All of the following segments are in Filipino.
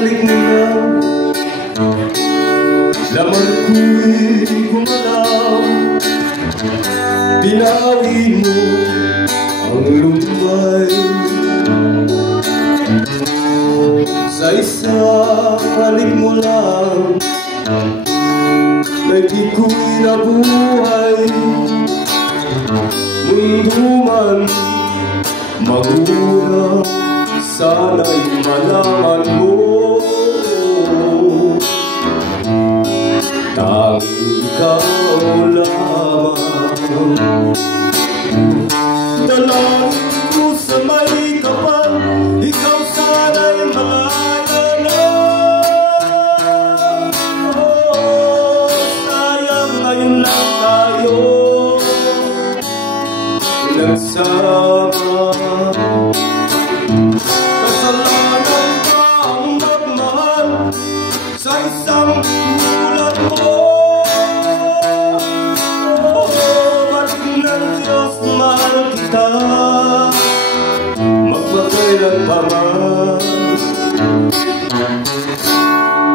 Balik mo na, laman ko'y gumalaw. Binawi mo ang lumbay sa isang halik mo lang, na di ko'y nabuhay. Mundo man magulang, sana'y malaman mo, tanging ikaw lamang. Dalangin ko sa may kapal, ikaw sana'y malaya na. Sayang ngayon lang tayo nagsama. Kasalanan ba ang magmahal sa isang tulad mo? Ba't ng Diyos mahal kita, magpakailan pa man?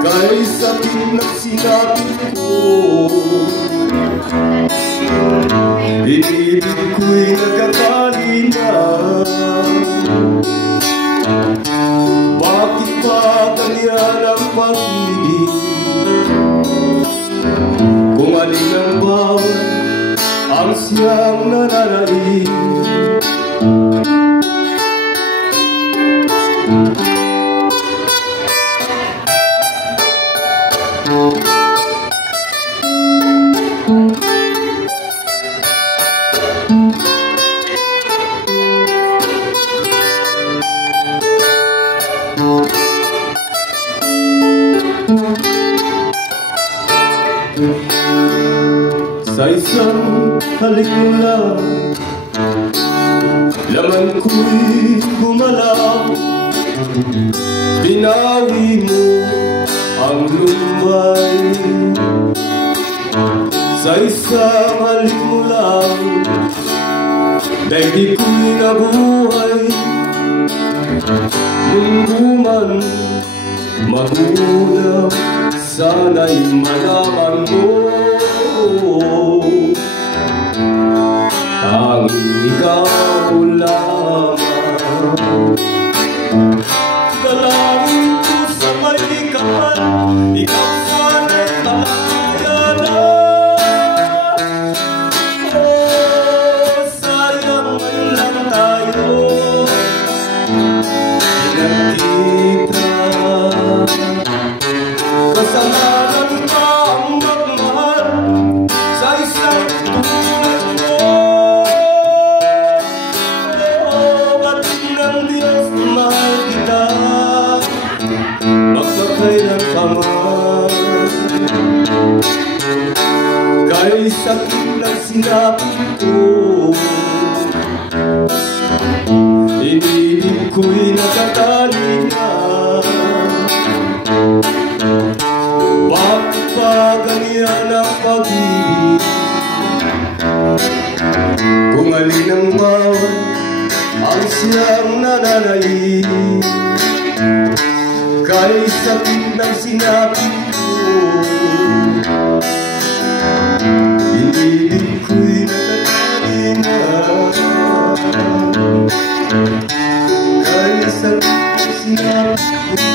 Kay sakit na sinabi ko, inibig ko'y nagkakali na. Bakit pa ganyan ang pag-ibig? Kung alin ang bawat ang siyang nananaig. Sa isang halik mo lang, laman ko'y gumalaw. Binawi mo ang lumbay sa isang halik mo lang, dahil di ko'y nabuhay. Mundo man magulang, sana'y malaman mo, tanging ikaw lamang. Dalangin ko sa may kapal, ikaw sana'y malaya na. Sayang ngayon lang tayo pinagkita. Kasalanan ba ang magmahal sa isang tulad mo? Ba't ng Diyos mahal kita, magpakailan pa man? Kay sakit ng sinapit ko, inibig ko'y nakatali na. Bakit pa ganyan ang pag-ibig? Kung alin ang bawat ang siyang nananaig. Kay sakit ng sinapit ko, inibig ko'y nakatali na. Kay sakit ng sinapit ko,